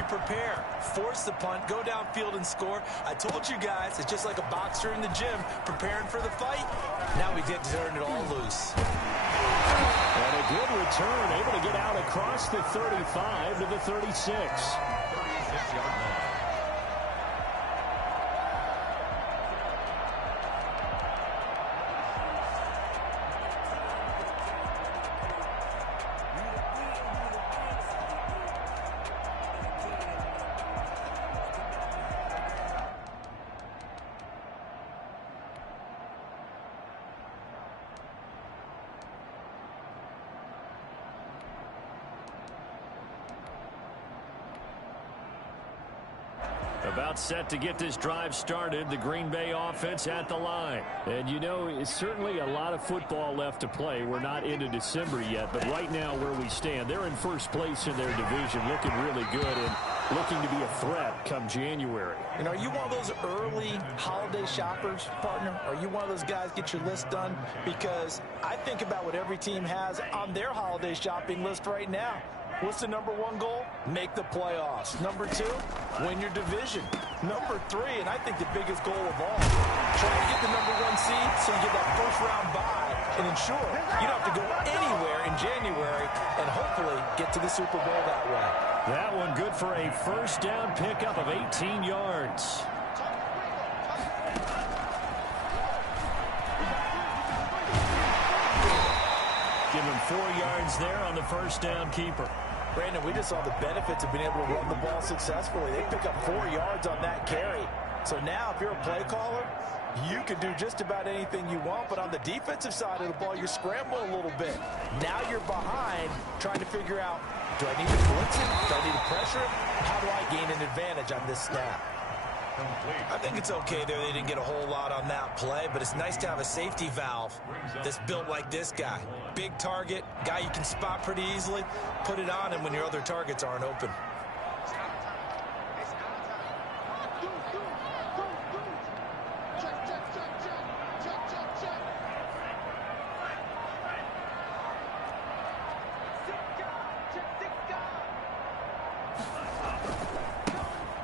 we prepare. Force the punt, go downfield and score. I told you guys, it's just like a boxer in the gym preparing for the fight. Now we get to turn it all loose. And a good return, able to get out across the 35 to the 36. 36-yard line. About set to get this drive started, the Green Bay offense at the line. And you know, it's certainly a lot of football left to play. We're not into December yet, but right now where we stand, they're in first place in their division, looking really good and looking to be a threat come January. And are you one of those early holiday shoppers, partner? Are you one of those guys get your list done? Because I think about what every team has on their holiday shopping list right now. What's the number one goal? Make the playoffs. Number two, win your division. Number three, and I think the biggest goal of all, try to get the number one seed so you get that first round bye and ensure you don't have to go anywhere in January and hopefully get to the Super Bowl that way. That one good for a first down pickup of 18 yards. Give him 4 yards there on the first down keeper. Brandon, we just saw the benefits of being able to run the ball successfully. They pick up 4 yards on that carry. So now if you're a play caller, you can do just about anything you want. But on the defensive side of the ball, you're scrambling a little bit. Now you're behind trying to figure out, do I need to blitz it? Do I need to pressure it? How do I gain an advantage on this snap? I think it's okay there. They didn't get a whole lot on that play, but it's nice to have a safety valve that's built like this guy. Big target, guy you can spot pretty easily. Put it on him when your other targets aren't open.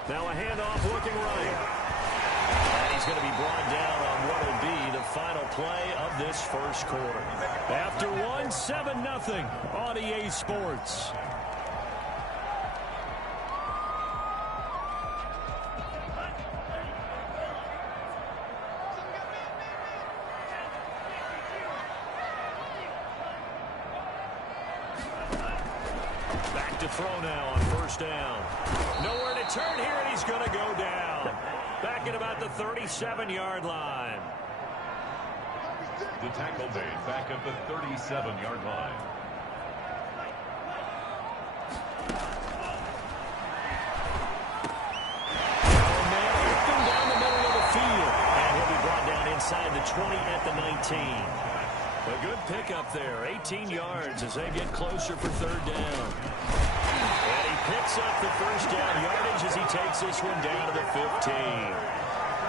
Now a handoff looking right. And he's going to be brought down on what will be the final play of this first quarter. After one, 7-0 on EA Sports. Back to throw now on first down. Nowhere to turn here, and he's going to go down. Back at about the 37-yard line. The tackle made back at the 37-yard line. Open down the middle of the field. And he'll be brought down inside the 20 at the 19. A good pickup there. 18 yards as they get closer for third down. And he picks up the first down yardage as he takes this one down to the 15.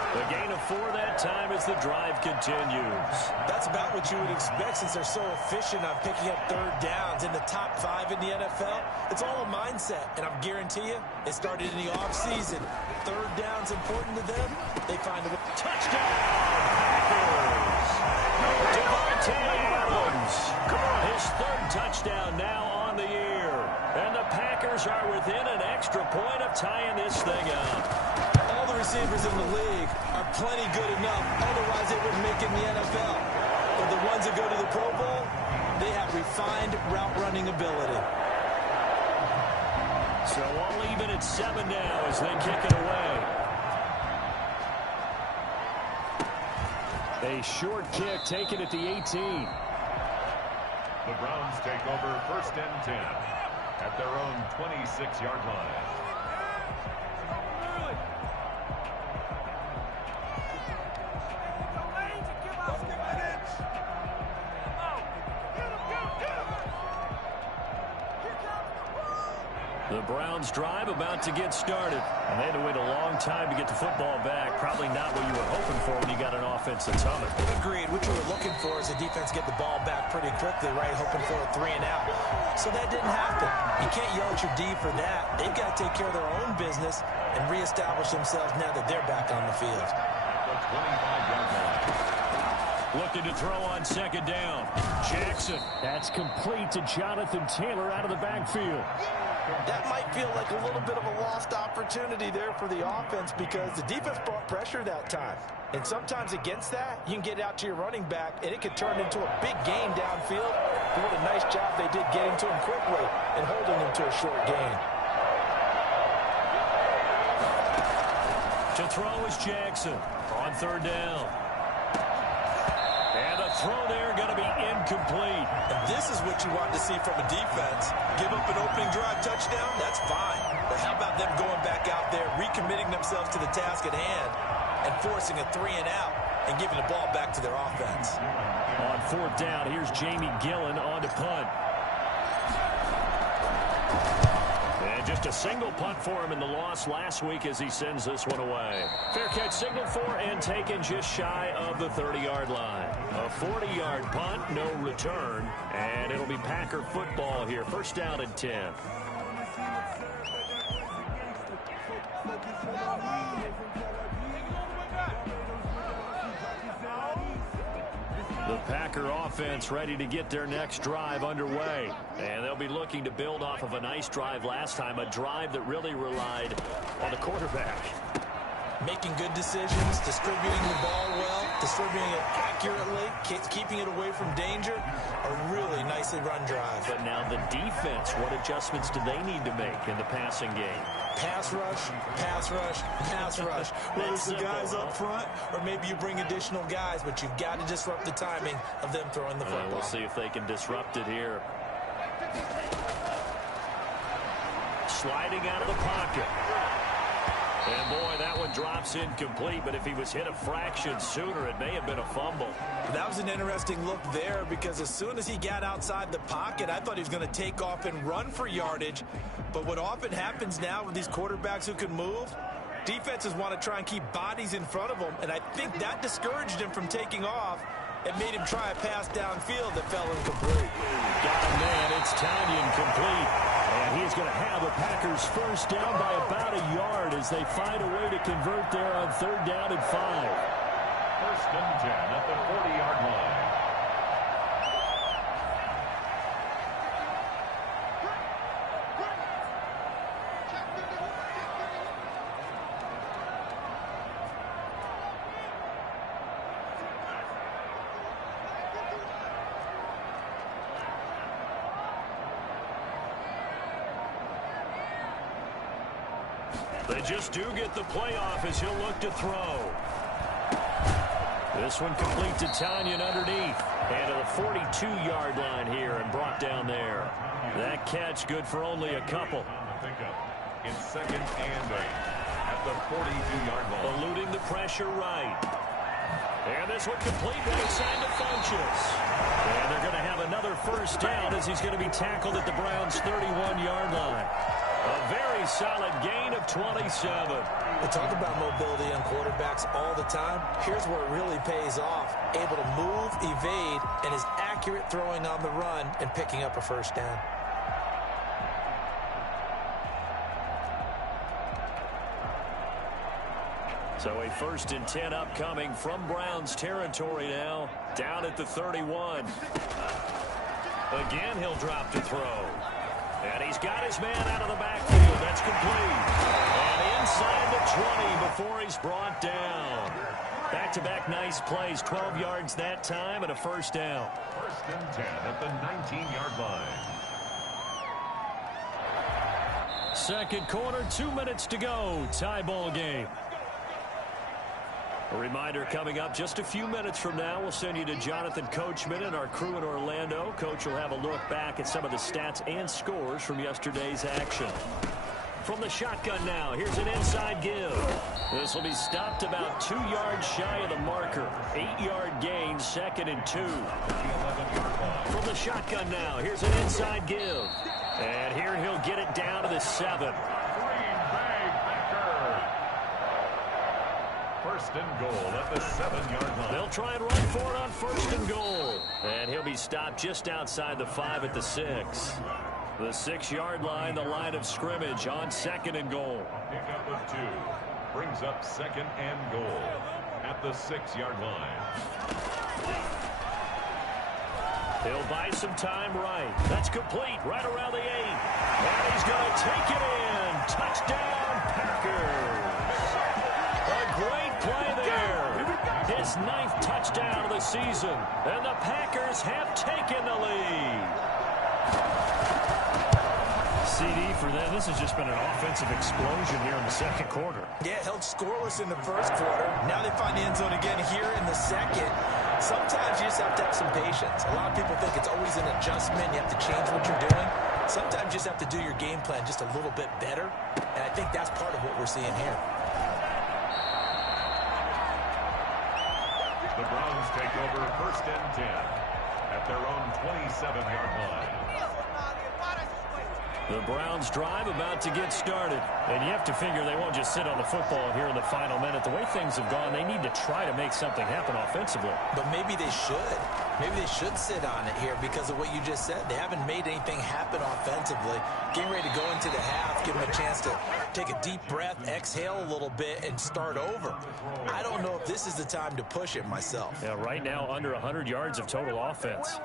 A gain of 4 that time as the drive continues. That's about what you would expect since they're so efficient on picking up third downs in the top 5 in the NFL. It's all a mindset, and I guarantee you, it started in the offseason. Third down's important to them. They find a touchdown. Packers. Devontae Adams. His third touchdown now on the year. And the Packers are within an extra point of tying this thing up. All the receivers in the league are plenty good enough. Otherwise, they wouldn't make it in the NFL. But the ones that go to the Pro Bowl, they have refined route running ability. So all even at 7 now as they kick it away. A short kick taken at the 18. The Browns take over first and 10 at their own 26-yard line. The Browns drive about to get started. And they had to wait a long time to get the football back. Probably not what you were hoping for when you got an offense that's humming. Agreed. What you were looking for is the defense get the ball back pretty quickly, right? Hoping for a 3 and out. So that didn't happen. You can't yell at your D for that. They've got to take care of their own business and reestablish themselves now that they're back on the field. Looking to throw on second down. Jackson. That's complete to Jonathan Taylor out of the backfield. That might feel like a little bit of a lost opportunity there for the offense because the defense brought pressure that time. And sometimes against that, you can get out to your running back, and it could turn into a big gain downfield. But what a nice job they did getting to him quickly and holding him to a short gain. To throw is Jackson on third down. And a throw there going to be incomplete. And this is what you want to see from a defense. Give up an opening drive touchdown, that's fine. But how about them going back out there, recommitting themselves to the task at hand, and forcing a 3 and out and giving the ball back to their offense. On fourth down, here's Jamie Gillen on to punt. And just a single punt for him in the loss last week as he sends this one away. Fair catch signaled for and taken just shy of the 30-yard line. A 40-yard punt, no return, and it'll be Packer football here. First down and 10. The Packer offense ready to get their next drive underway. And they'll be looking to build off of a nice drive last time, a drive that really relied on the quarterback. Making good decisions, distributing the ball well, distributing it accurately, keeping it away from danger. A really nicely run drive. But now the defense, what adjustments do they need to make in the passing game? Pass rush, pass rush, pass rush. Whether it's the guys up front or maybe you bring additional guys, but you've got to disrupt the timing of them throwing the football. We'll see if they can disrupt it here. Sliding out of the pocket. And, boy, that one drops incomplete, but if he was hit a fraction sooner, it may have been a fumble. That was an interesting look there because as soon as he got outside the pocket, I thought he was going to take off and run for yardage. But what often happens now with these quarterbacks who can move, defenses want to try and keep bodies in front of them, and I think that discouraged him from taking off and made him try a pass downfield that fell incomplete. Got him, man. It's Tanyan complete. And he's going to have the Packers first down by about a yard as they find a way to convert there on third down and 5. First and 10 at the 40-yard line. They just do get the playoff as he'll look to throw. This one complete to Tanyan underneath. And to the 42-yard line here and brought down there. That catch good for only a couple. It's second and 8 at the 42-yard line. Eluding the pressure right. And this one complete outside to Funchess. And they're going to have another first down as he's going to be tackled at the Browns' 31-yard line. A very solid gain of 27. We talk about mobility on quarterbacks all the time. Here's where it really pays off. Able to move, evade, and is accurate throwing on the run and picking up a first down. So a first and 10 upcoming from Browns territory now. Down at the 31. Again, he'll drop to throw. And he's got his man out of the backfield. That's complete. And inside the 20 before he's brought down. Back-to-back nice plays. 12 yards that time and a first down. First and 10 at the 19-yard line. Second quarter, 2 minutes to go. Tie ball game. A reminder coming up just a few minutes from now. We'll send you to Jonathan Coachman and our crew in Orlando. Coach will have a look back at some of the stats and scores from yesterday's action. From the shotgun now, here's an inside give. This will be stopped about 2 yards shy of the marker. 8-yard gain, second and 2. From the shotgun now, here's an inside give. And here he'll get it down to the 7. Green Bay Packers. First and goal at the 7-yard line. They'll try and run for it on first and goal. And he'll be stopped just outside the 5 at the 6. The 6-yard line, the line of scrimmage on second and goal. Pickup of 2. Brings up second and goal at the 6-yard line. He'll buy some time right. That's complete right around the 8. And he's going to take it in. Touchdown, Packers. A great play there. His 9th touchdown of the season. And the Packers have taken the lead. CD for them. This has just been an offensive explosion here in the second quarter. Yeah, held scoreless in the first quarter. Now they find the end zone again here in the second. Sometimes you just have to have some patience. A lot of people think it's always an adjustment. You have to change what you're doing. Sometimes you just have to do your game plan just a little bit better. And I think that's part of what we're seeing here. The Browns take over first and 10 at their own 27-yard line. The Browns drive about to get started. And you have to figure they won't just sit on the football here in the final minute. The way things have gone, they need to try to make something happen offensively. But maybe they should. Maybe they should sit on it here because of what you just said. They haven't made anything happen offensively. Getting ready to go into the half, give them a chance to take a deep breath, exhale a little bit, and start over. I don't know if this is the time to push it myself. Yeah, right now under 100 yards of total offense.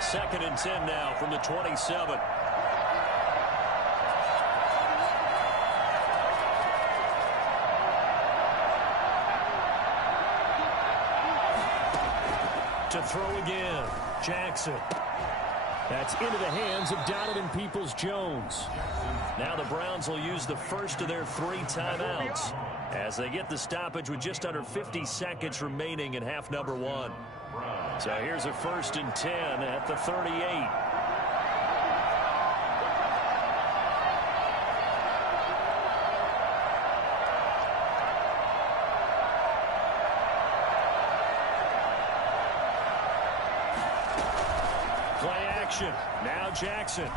Second and 10 now from the 27. To throw again, Jackson. That's into the hands of Donovan Peoples-Jones. Now the Browns will use the first of their 3 timeouts as they get the stoppage with just under 50 seconds remaining in half number 1. So here's a first and 10 at the 38. Play action. Now Jackson.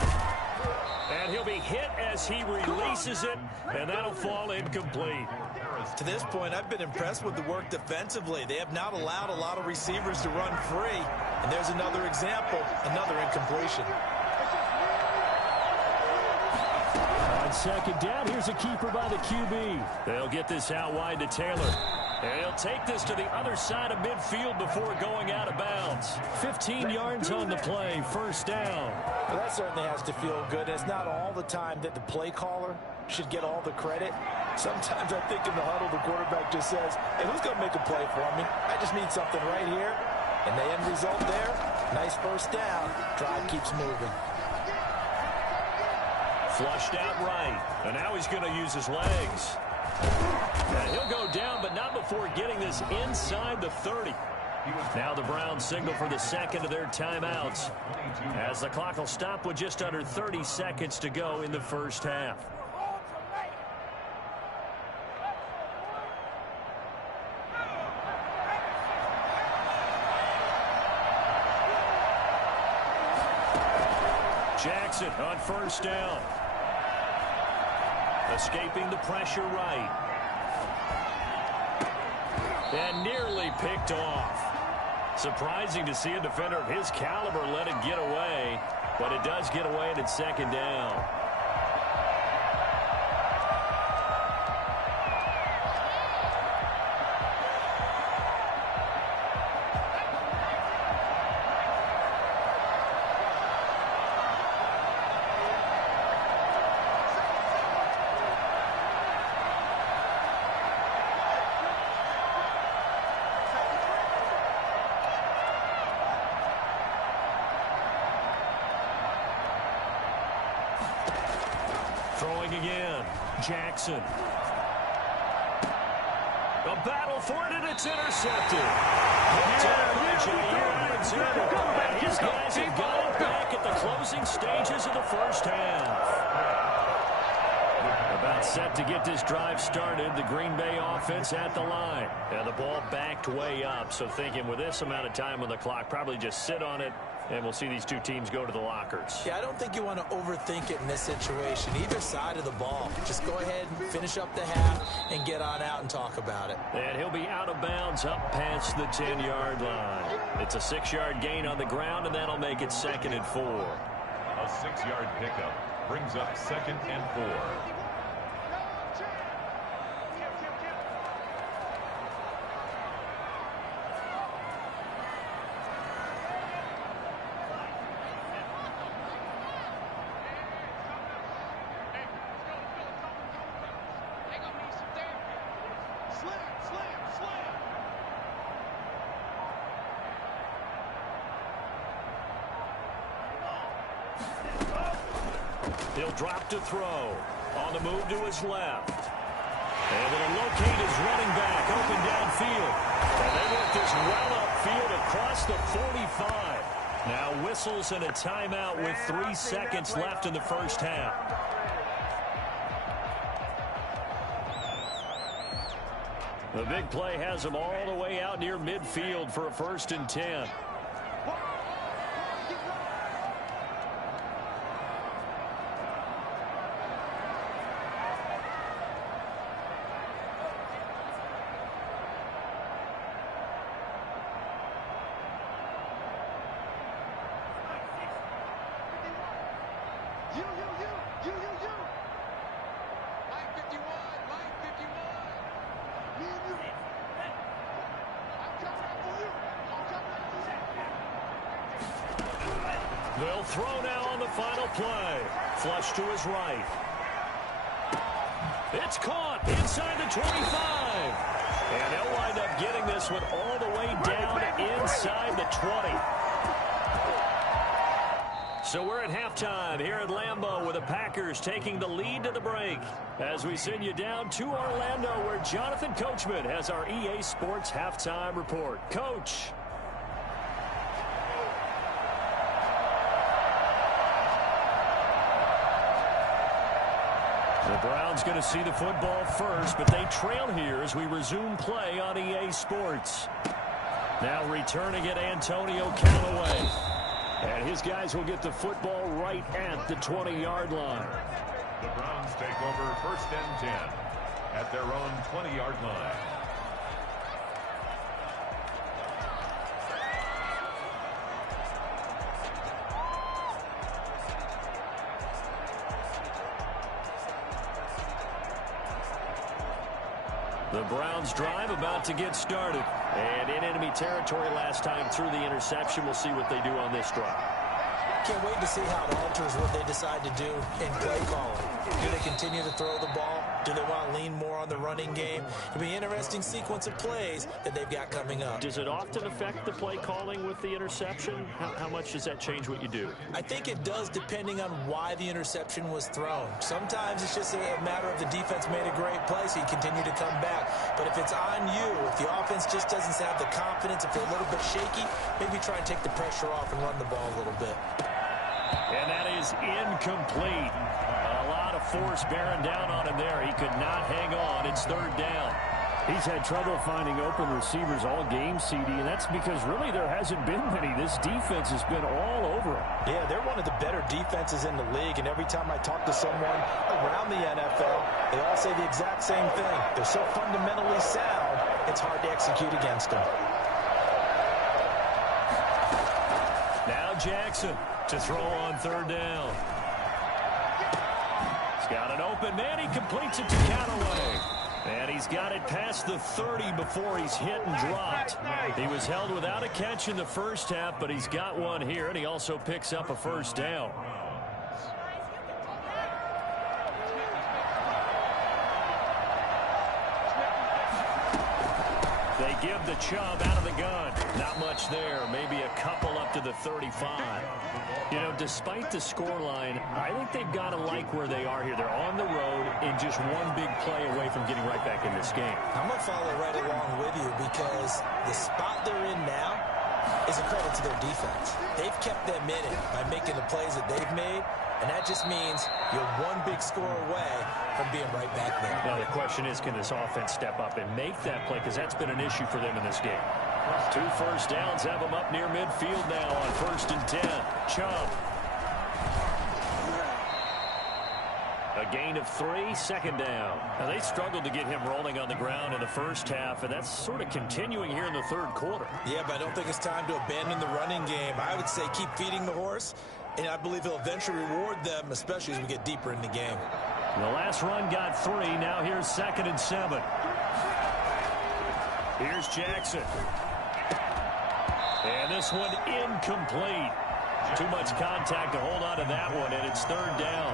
And he'll be hit as he releases it, and that'll fall incomplete. To this point, I've been impressed with the work defensively. They have not allowed a lot of receivers to run free. And there's another example, another incompletion. On second down, here's a keeper by the QB. They'll get this out wide to Taylor. And he'll take this to the other side of midfield before going out of bounds. 15 yards on the play, first down. Well, that certainly has to feel good. It's not all the time that the play caller should get all the credit. Sometimes I think in the huddle, the quarterback just says, hey, who's going to make a play for me? I just need something right here. And the end result there, nice first down. Drive keeps moving. Flushed out right. And now he's going to use his legs. And he'll go down, but not before getting this inside the 30. Now the Browns signal for the second of their timeouts as the clock will stop with just under 30 seconds to go in the first half. Jackson on first down. Escaping the pressure right. And nearly picked off. Surprising to see a defender of his caliber let it get away, but it does get away and it's second down. Throwing again, Jackson. A battle for it, and it's intercepted. And his guys have got it back at the closing stages of the first half. About Set to get this drive started. The Green Bay offense at the line. And the ball backed way up. So thinking with this amount of time on the clock, probably just sit on it, and we'll see these two teams go to the lockers. Yeah, I don't think you want to overthink it in this situation. Either side of the ball. Just go ahead and finish up the half and get on out and talk about it. And he'll be out of bounds up past the 10-yard line. It's a 6-yard gain on the ground, and that'll make it 2nd and 4. A 6-yard pickup brings up 2nd and 4. He'll drop to throw. On the move to his left. And it'll locate his running back open downfield. And they work this well upfield across the 45. Now whistles and a timeout with 3 seconds left in the first half. The big play has him all the way out near midfield for a 1st and 10. They'll throw now on the final play. Flush to his right. It's caught inside the 25. And they'll wind up getting this one all the way down inside the 20. So we're at halftime here at Lambeau with the Packers taking the lead to the break. As we send you down to Orlando where Jonathan Coachman has our EA Sports halftime report. Coach. The Browns going to see the football first, but they trail here as we resume play on EA Sports. Now returning it, Antonio Callaway. And his guys will get the football right at the 20-yard line. The Browns take over 1st and 10 at their own 20-yard line. The Browns drive about to get started. And in enemy territory last time through the interception. We'll see what they do on this drive. Can't wait to see how it alters what they decide to do in play calling. Do they continue to throw the ball? Do they want to lean more on the running game? It'll be an interesting sequence of plays that they've got coming up. Does it often affect the play calling with the interception? How much does that change what you do? I think it does depending on why the interception was thrown. Sometimes it's just a matter of the defense made a great play, so you continue to come back. But if it's on you, if the offense just doesn't have the confidence, if they're a little bit shaky, maybe try and take the pressure off and run the ball a little bit. And that is incomplete. A lot of force bearing down on him there. He could not hang on. It's 3rd down. He's had trouble finding open receivers all game, CD, and that's because really there hasn't been many. This defense has been all over him. Yeah, they're one of the better defenses in the league, and every time I talk to someone around the NFL, they all say the exact same thing. They're so fundamentally sound, it's hard to execute against them. Now Jackson to throw on 3rd down. He's got an open man. He completes it to Callaway. And he's got it past the 30 before he's hit and dropped. He was held without a catch in the first half, but he's got one here, and he also picks up a 1st down. They give the Chubb out of the gun. Not much there. Maybe a couple up to the 35. You know, despite the scoreline, I think they've got to like where they are here. They're on the road and just one big play away from getting right back in this game. I'm going to follow right along with you because the spot they're in now is a credit to their defense. They've kept them in it by making the plays that they've made, And that just means you're one big score away from being right back there. Now the question is, can this offense step up and make that play? Because that's been an issue for them in this game. 2 first downs have them up near midfield now on 1st and 10. Chubb. A gain of 3, 2nd down. Now they struggled to get him rolling on the ground in the first half, and that's sort of continuing here in the 3rd quarter. Yeah, but I don't think it's time to abandon the running game. I would say keep feeding the horse, and I believe he'll eventually reward them, especially as we get deeper in the game. The last run got 3. Now here's 2nd and 7. Here's Jackson. And this one incomplete. Too much contact to hold on to that one, and it's 3rd down.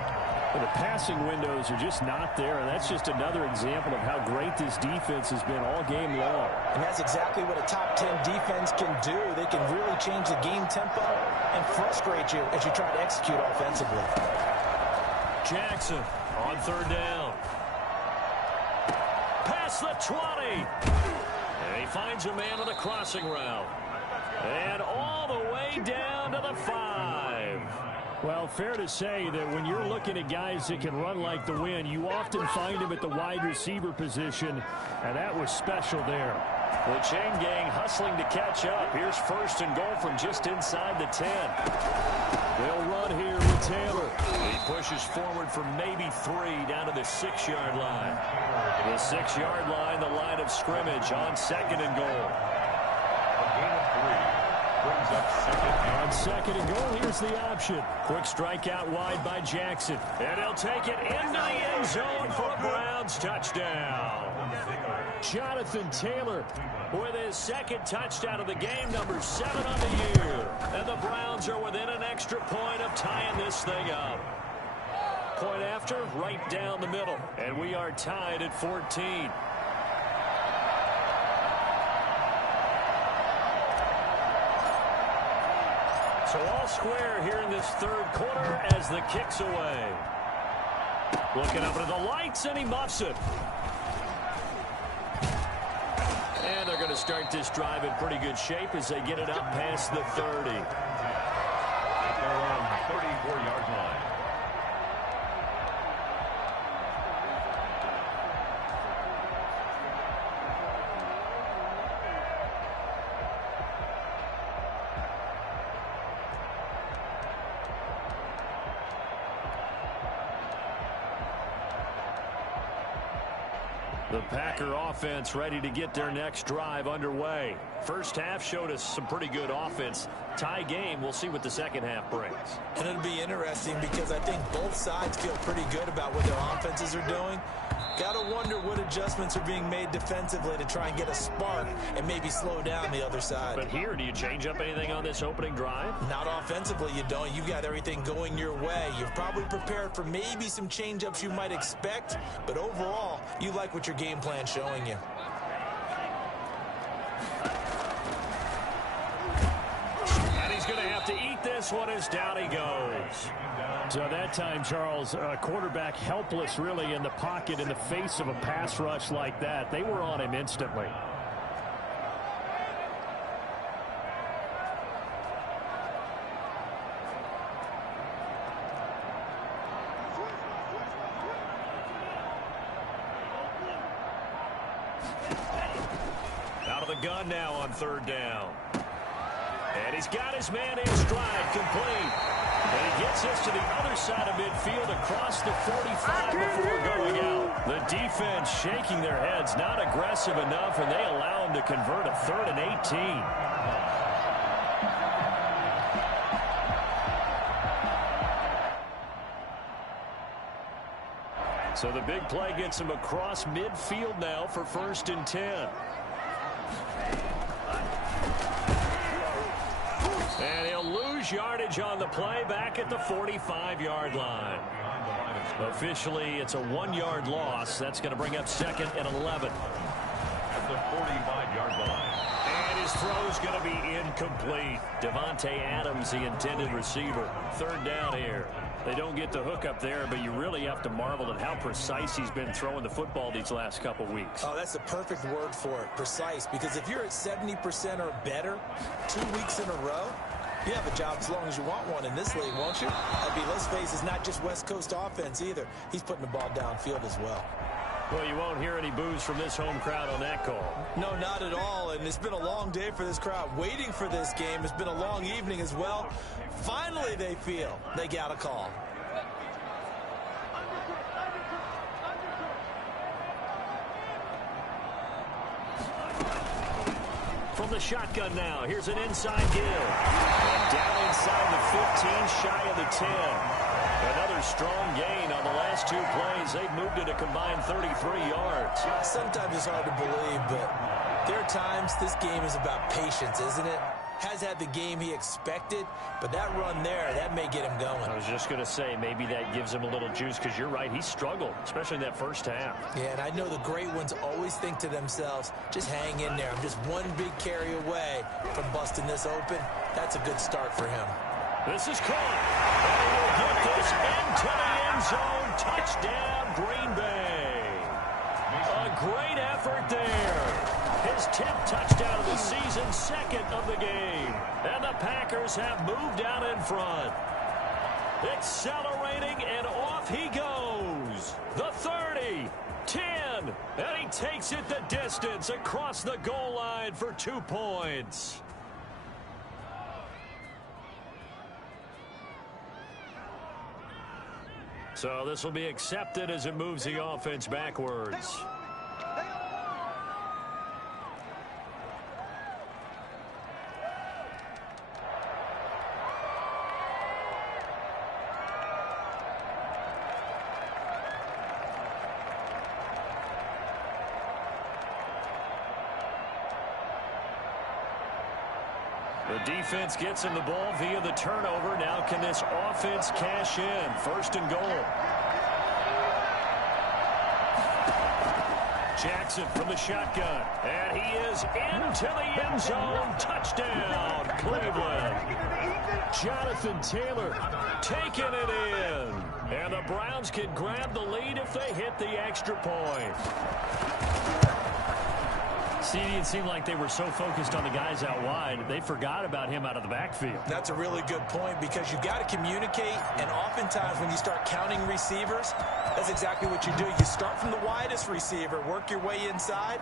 Well, the passing windows are just not there, and that's just another example of how great this defense has been all game long. And that's exactly what a top 10 defense can do. They can really change the game tempo and frustrate you as you try to execute offensively. Jackson on 3rd down. Past the 20. And he finds a man on the crossing route. And all the way down to the 5. Well, fair to say that when you're looking at guys that can run like the wind, you often find them at the wide receiver position, and that was special there. The chain gang hustling to catch up. Here's 1st and goal from just inside the 10. They'll run here with Taylor. He pushes forward for maybe 3 down to the 6-yard line. The 6-yard line, the line of scrimmage on 2nd and goal. A gain of 3. Brings up 2nd. On 2nd and goal, here's the option. Quick strike out wide by Jackson. And he'll take it into the end zone for a Browns touchdown. Jonathan Taylor with his 2nd touchdown of the game, number 7 on the year. And the Browns are within an extra point of tying this thing up. Point after, right down the middle. And we are tied at 14. So all square here in this 3rd quarter as the kick's away. Looking up at the lights, and he muffs it. And they're going to start this drive in pretty good shape as they get it up past the 30. At their own 34-yard line. The Packer offense ready to get their next drive underway. First half showed us some pretty good offense. Tie game. We'll see what the second half brings. And it'll be interesting because I think both sides feel pretty good about what their offenses are doing. Got to wonder what adjustments are being made defensively to try and get a spark and maybe slow down the other side. But here, do you change up anything on this opening drive? Not offensively, you don't. You've got everything going your way. You've probably prepared for maybe some change-ups you might expect, but overall, you like what your game plan's showing you. And he's going to have to eat this one as down he goes. So that time, Charles, quarterback helpless really in the pocket in the face of a pass rush like that. They were on him instantly. Out of the gun now on 3rd down. And he's got his man in stride, complete. And he gets us to the other side of midfield across the 45 before going out. The defense shaking their heads, not aggressive enough, and they allow him to convert a 3rd and 18. So the big play gets him across midfield now for 1st and 10. And he'll lose yardage on the play back at the 45-yard line. Officially, it's a 1-yard loss. That's going to bring up 2nd and 11. At the 45-yard line. And his throw's going to be incomplete. Devontae Adams, the intended receiver. 3rd down here. They don't get the hook up there, but you really have to marvel at how precise he's been throwing the football these last couple weeks. Oh, that's the perfect word for it, precise, because if you're at 70% or better 2 weeks in a row, You have a job as long as you want one in this league, won't you? I mean, let's face it, it's not just West Coast offense either. He's putting the ball downfield as well. Well, you won't hear any boos from this home crowd on that call. No, not at all, and it's been a long day for this crowd. Waiting for this game. It's been a long evening as well. Finally, they feel they got a call. From the shotgun now, here's an inside give. And down inside the 15, shy of the 10. Another strong gain on the last 2 plays. They've moved it a combined 33 yards. Sometimes it's hard to believe, but there are times this game is about patience, isn't it? Has had the game he expected, but that run there, that may get him going. I was just going to say, maybe that gives him a little juice, because you're right, he struggled, especially in that first half. Yeah, and I know the great ones always think to themselves, just hang in there. I'm just one big carry away from busting this open. That's a good start for him. This is caught. And he will get this into the end zone. Touchdown, Green Bay. A great effort there. His 10th touchdown of the season, 2nd of the game. And the Packers have moved out in front. Accelerating, and off he goes. The 30, 10, and he takes it the distance across the goal line for 2 points. So this will be accepted as it moves the offense backwards. The defense gets him the ball via the turnover. Now can this offense cash in? 1st and goal. Jackson from the shotgun. And he is into the end zone. Touchdown, Cleveland. Jonathan Taylor taking it in. And the Browns can grab the lead if they hit the extra point. See, it seemed like they were so focused on the guys out wide, they forgot about him out of the backfield. That's a really good point, because you've got to communicate, and oftentimes when you start counting receivers, that's exactly what you do. You start from the widest receiver, work your way inside.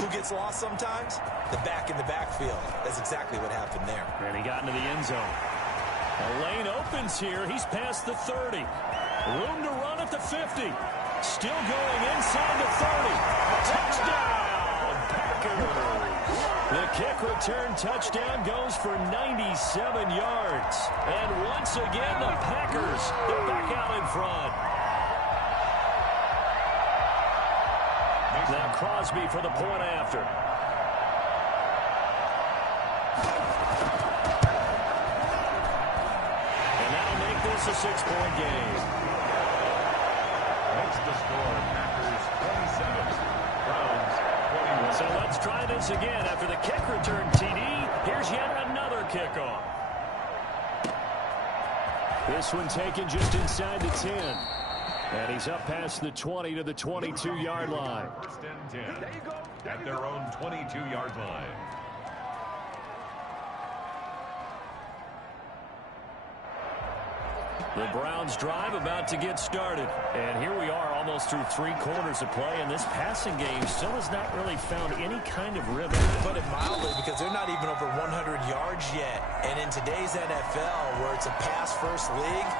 Who gets lost sometimes? The back in the backfield. That's exactly what happened there. And he got into the end zone. A lane opens here. He's past the 30. Room to run at the 50. Still going inside the 30. Touchdown! The kick return touchdown goes for 97 yards. And once again, the Packers, they're back out in front. Now Crosby for the point after. And that'll make this a 6-point game. Makes the score Packers 27. Browns 21. So let's try this again. After the kick return TD, here's yet another kickoff. This one taken just inside the 10. And he's up past the 20 to the 22-yard line. 1st and 10 at their own 22-yard line. The Browns drive about to get started. And here we are almost through 3 quarters of play, and this passing game still has not really found any kind of rhythm. Put it mildly, because they're not even over 100 yards yet. And in today's NFL, where it's a pass-first league,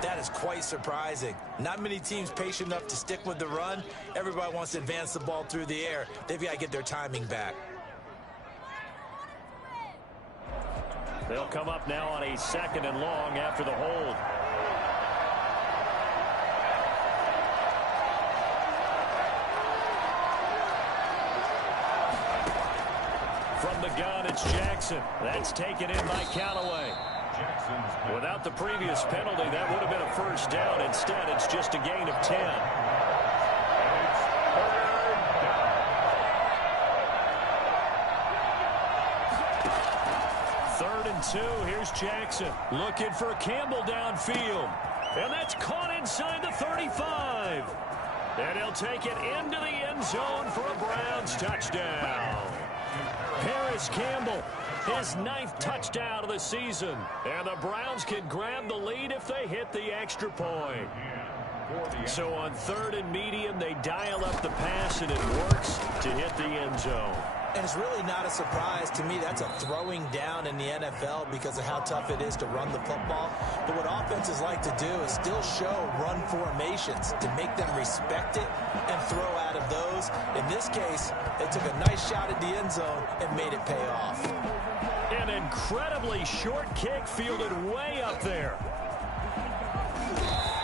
that is quite surprising. Not many teams patient enough to stick with the run. Everybody wants to advance the ball through the air. They've got to get their timing back. They'll come up now on a 2nd and long after the hold. From the gun, it's Jackson. That's taken in by Callaway. Without the previous penalty, that would have been a 1st down. Instead, it's just a gain of 10. Third and 2. Here's Jackson looking for Campbell downfield. And that's caught inside the 35. And he'll take it into the end zone for a Browns touchdown. Paris Campbell, his 9th touchdown of the season. And the Browns can grab the lead if they hit the extra point. So on 3rd and medium, they dial up the pass, and it works to hit the end zone. And it's really not a surprise to me. That's a throwing down in the NFL because of how tough it is to run the football. But what offenses like to do is still show run formations to make them respect it and throw out of those. In this case, they took a nice shot at the end zone and made it pay off. An incredibly short kick fielded way up there.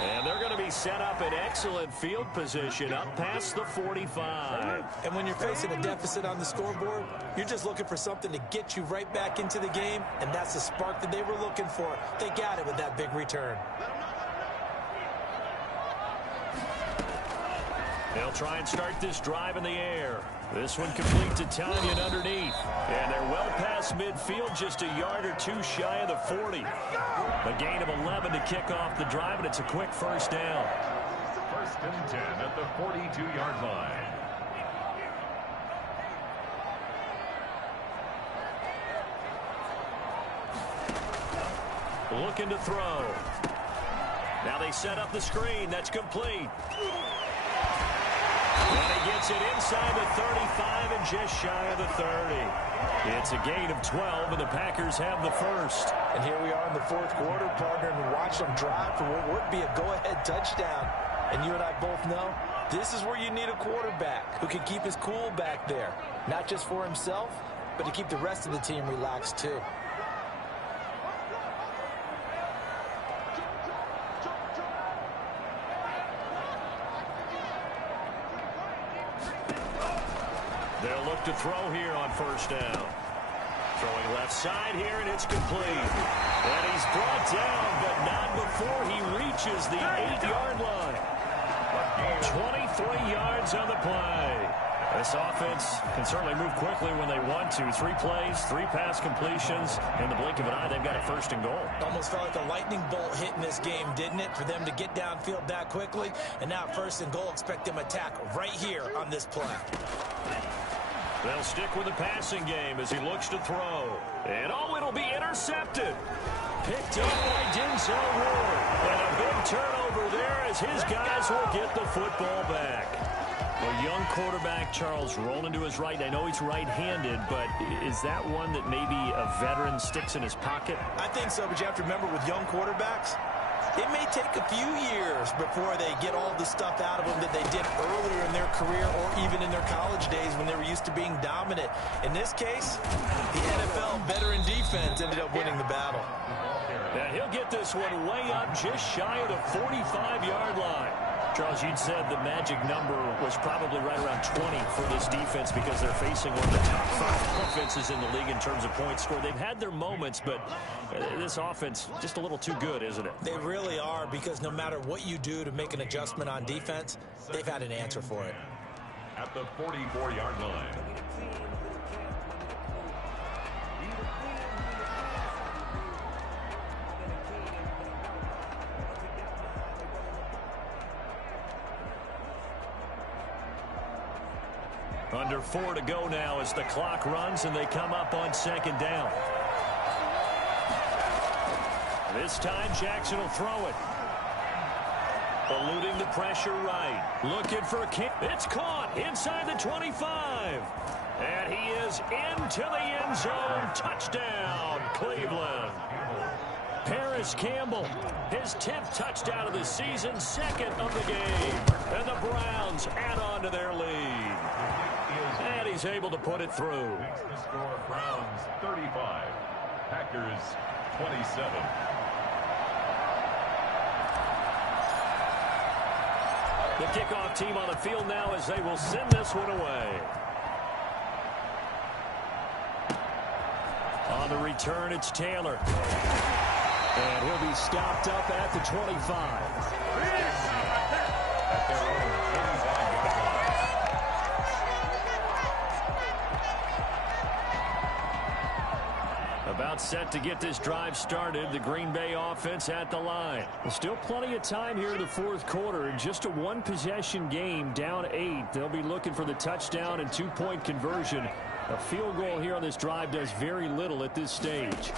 And they're going to be set up in excellent field position up past the 45. And when you're facing a deficit on the scoreboard, you're just looking for something to get you right back into the game, and that's the spark that they were looking for. They got it with that big return. They'll try and start this drive in the air. This one complete to Tanyan underneath. And they're well past midfield, just a yard or two shy of the 40. A gain of 11 to kick off the drive, and it's a quick first down. 1st and 10 at the 42-yard line. Looking to throw. Now they set up the screen. That's complete. And he gets it inside the 35 and just shy of the 30. It's a gain of 12, and the Packers have the first. And here we are in the 4th quarter, partner, and watch them drive for what would be a go-ahead touchdown. And you and I both know this is where you need a quarterback who can keep his cool back there. Not just for himself, but to keep the rest of the team relaxed too. They'll look to throw here on first down. Throwing left side here, and it's complete. And he's brought down, but not before he reaches the 8-yard line. 23 yards on the play. This offense can certainly move quickly when they want to. 3 plays, 3 pass completions. In the blink of an eye, they've got a first and goal. Almost felt like a lightning bolt hit in this game, didn't it? For them to get downfield that quickly. And now 1st and goal, expect them to attack right here on this play. They'll stick with the passing game as he looks to throw. And it'll be intercepted. Picked up by Denzel Ward. And a big turnover there as his guys will get the football back. A young quarterback, Charles, rolling to his right. I know he's right-handed, but is that one that maybe a veteran sticks in his pocket? I think so, but you have to remember with young quarterbacks, it may take a few years before they get all the stuff out of them that they did earlier in their career or even in their college days when they were used to being dominant. In this case, the NFL veteran defense ended up winning the battle. And he'll get this one way up just shy of the 45-yard line. Charles, you'd said the magic number was probably right around 20 for this defense because they're facing one of the top 5 offenses in the league in terms of points scored. They've had their moments, but this offense just a little too good, isn't it? They really are, because no matter what you do to make an adjustment on defense, they've had an answer for it. At the 44-yard line. Under 4 to go now as the clock runs and they come up on 2nd down. This time Jackson will throw it. Eluding the pressure right. Looking for a kick. It's caught inside the 25. And he is into the end zone. Touchdown, Cleveland. Paris Campbell, his 10th touchdown of the season, 2nd of the game. And the Browns add on to their lead. And he's able to put it through. Makes the score Browns 35, Packers 27. The kickoff team on the field now as they will send this one away. On the return, it's Taylor. And he'll be stopped up at the 25. About set to get this drive started. The Green Bay offense at the line. Still plenty of time here in the 4th quarter. And just a 1-possession game, down 8. They'll be looking for the touchdown and 2-point conversion A field goal here on this drive does very little at this stage.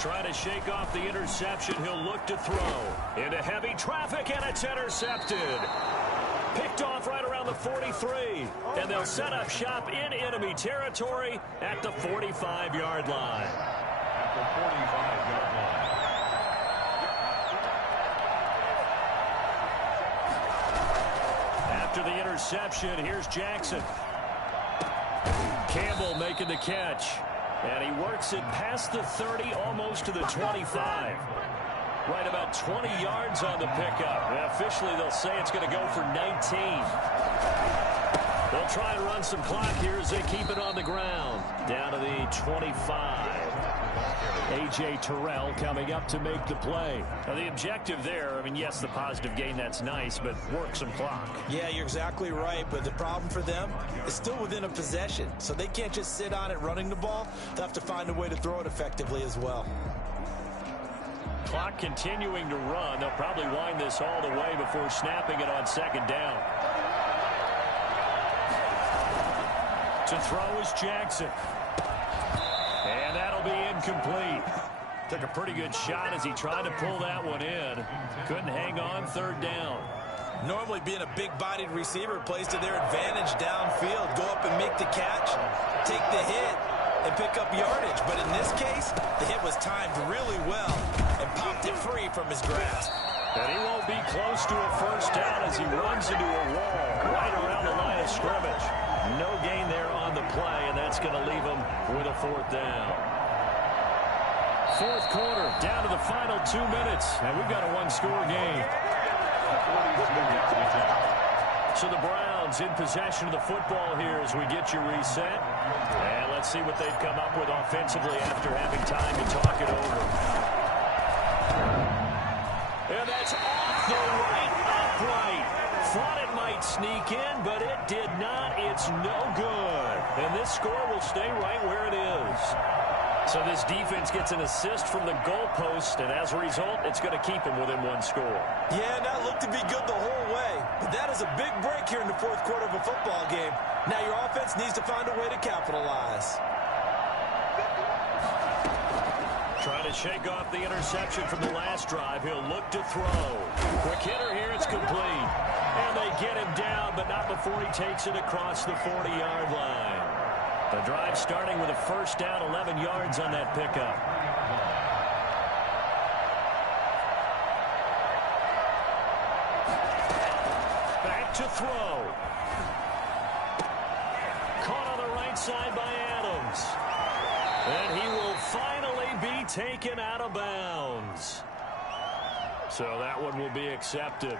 Trying to shake off the interception. He'll look to throw. Into heavy traffic, and it's intercepted. Picked off right around the 43. And they'll set up shop in enemy territory at the 45-yard line. At the 45-yard line. After the interception, here's Jackson. Campbell making the catch. And he works it past the 30, almost to the 25. Right about 20 yards on the pickup. And officially, they'll say it's going to go for 19. They'll try and run some clock here as they keep it on the ground. Down to the 25. A.J. Terrell coming up to make the play. Now, the objective there, I mean, yes, the positive gain, that's nice, but work some clock. Yeah, you're exactly right, but the problem for them is still within a possession, so they can't just sit on it running the ball. They'll have to find a way to throw it effectively as well. Clock continuing to run. They'll probably wind this all the way before snapping it on second down. To throw is Jackson. And that'll be incomplete. Took a pretty good shot as he tried to pull that one in. Couldn't hang on third down. Normally being a big-bodied receiver plays to their advantage downfield. Go up and make the catch, take the hit, and pick up yardage. But in this case, the hit was timed really well and popped it free from his grasp. And he won't be close to a first down as he runs into a wall right around the line of scrimmage. No gain there on the play, and that's going to leave him with a fourth down. Fourth quarter, down to the final 2 minutes, and we've got a one-score game. So the Browns in possession of the football here as we get you reset. And let's see what they've come up with offensively after having time to talk it over. And that's off the right upright. Thought it might sneak in, but it did not. It's no good. And this score will stay right where it is. So this defense gets an assist from the goalpost, and as a result, it's going to keep them within one score. Yeah, and that looked to be good the whole way. But that is a big break here in the fourth quarter of a football game. Now your offense needs to find a way to capitalize. Trying to shake off the interception from the last drive. He'll look to throw. Quick hitter here. It's complete. And they get him down, but not before he takes it across the 40-yard line. The drive starting with a first down, 11 yards on that pickup. Back to throw. Caught on the right side by Adams. And he will finally be taken out of bounds. So that one will be accepted.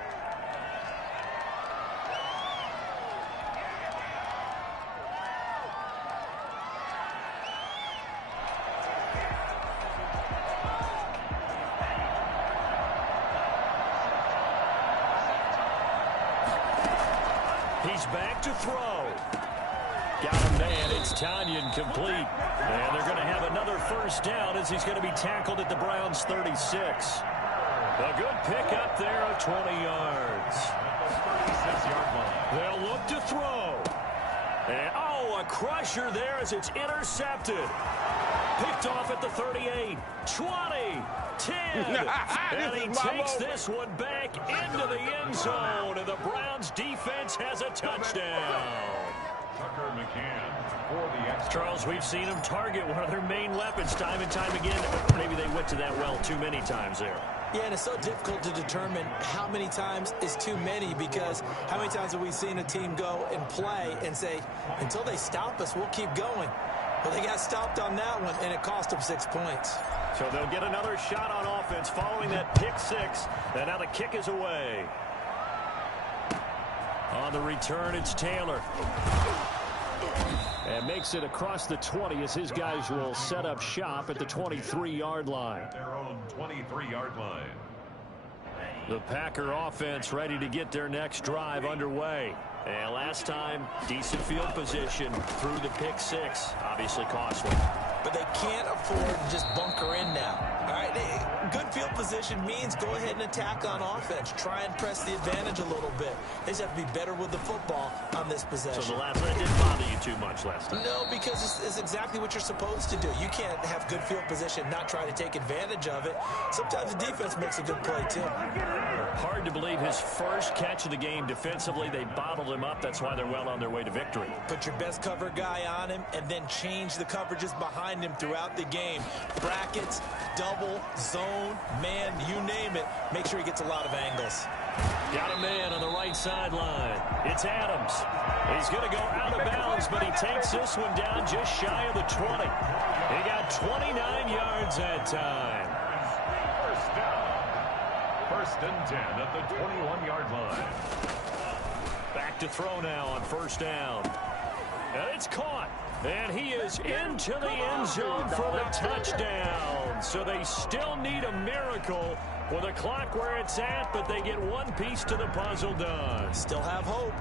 He's back to throw. Got a man. It's Tanyan complete. And they're going to have another first down as he's going to be tackled at the Browns' 36. A good pick up there of 20 yards. 36-yard line. They'll look to throw. And, oh, a crusher there as it's intercepted. Picked off at the 38, 20, 10. And he takes this one back into the end zone. And the Browns defense has a touchdown. Tucker McCann for the extra. Charles, we've seen them target one of their main weapons time and time again. Maybe they went to that well too many times there. Yeah, and it's so difficult to determine how many times is too many, because how many times have we seen a team go and play and say, until they stop us, we'll keep going. But they got stopped on that one, and it cost them 6 points. So they'll get another shot on offense following that pick six. And now the kick is away. On the return, it's Taylor. And makes it across the 20 as his guys will set up shop at the 23-yard line. At their own 23-yard line. The Packer offense ready to get their next drive underway. And last time, decent field position through the pick six. Obviously costly. but they can't afford to just bunker in now. All right, good field position means go ahead and attack on offense. Try and press the advantage a little bit. They just have to be better with the football on this possession. So the last one didn't bother you too much last time? No, because it's exactly what you're supposed to do. You can't have good field position, not try to take advantage of it. Sometimes the defense makes a good play, too. Hard to believe his first catch of the game defensively. They bottled him up. That's why they're well on their way to victory. Put your best cover guy on him and then change the coverages behind him throughout the game. Brackets, double, zone, man, you name it. Make sure he gets a lot of angles. Got a man on the right sideline. It's Adams. He's going to go out of bounds, but he takes this one down just shy of the 20. He got 29 yards that time. First down. First and 10 at the 21-yard line. Back to throw now on first down. And it's caught. And he is into the end zone for the touchdown. So they still need a miracle with a clock where it's at, but they get one piece to the puzzle done. Still have hope.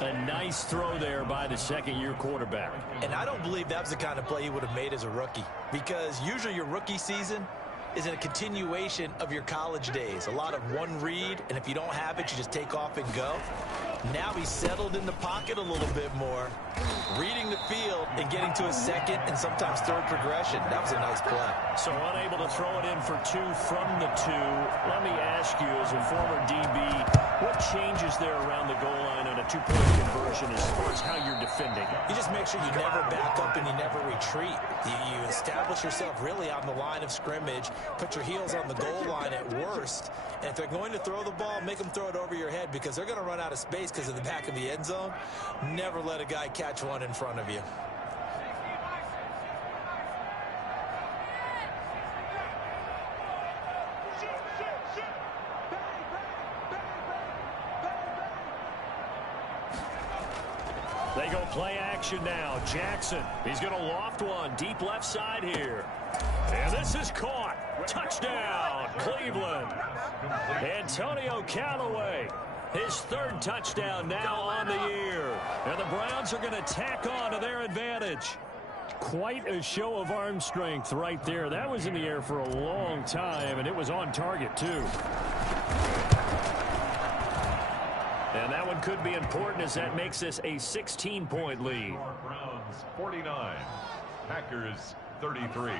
A nice throw there by the second-year quarterback. And I don't believe that was the kind of play he would have made as a rookie, because usually your rookie season is in a continuation of your college days. A lot of one read, and if you don't have it, you just take off and go. Now he's settled in the pocket a little bit more, reading the field and getting to a second and sometimes third progression. That was a nice play. So unable to throw it in for two from the two. Let me ask you, as a former DB, what changes there around the goal line on a two-point conversion as far as how you're defending? You just make sure you never back up and you never retreat. You establish yourself really on the line of scrimmage, put your heels on the goal line at worst, and if they're going to throw the ball, make them throw it over your head, because they're going to run out of space because of the back of the end zone. Never let a guy catch one in front of you. They go play action now. Jackson, he's going to loft one deep left side here. And this is caught. Touchdown, Cleveland. Antonio Callaway, his third touchdown now on the year. And the Browns are going to tack on to their advantage. Quite a show of arm strength right there. That was in the air for a long time, and it was on target, too. And that one could be important, as that makes this a 16-point lead. Browns 49, Packers 33.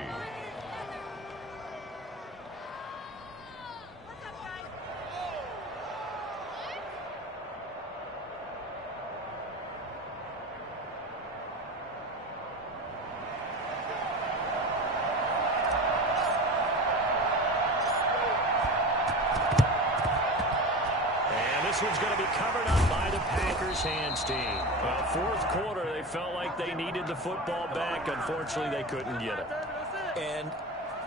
This one's going to be covered up by the Packers hands team. Well, fourth quarter, they felt like they needed the football back. Unfortunately, they couldn't get it. And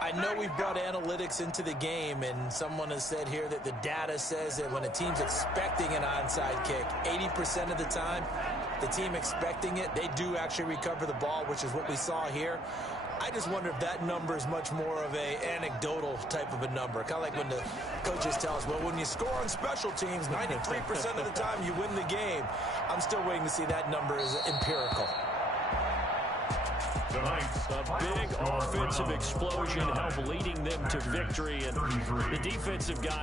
I know we've brought analytics into the game, and someone has said here that the data says that when a team's expecting an onside kick, 80% of the time, the team expecting it, they do actually recover the ball, which is what we saw here. I just wonder if that number is much more of a anecdotal type of a number. Kind of like when the coaches tell us, well, when you score on special teams, 93% of the time you win the game. I'm still waiting to see that number is empirical. A big offensive explosion helped leading them to victory, and the defensive guy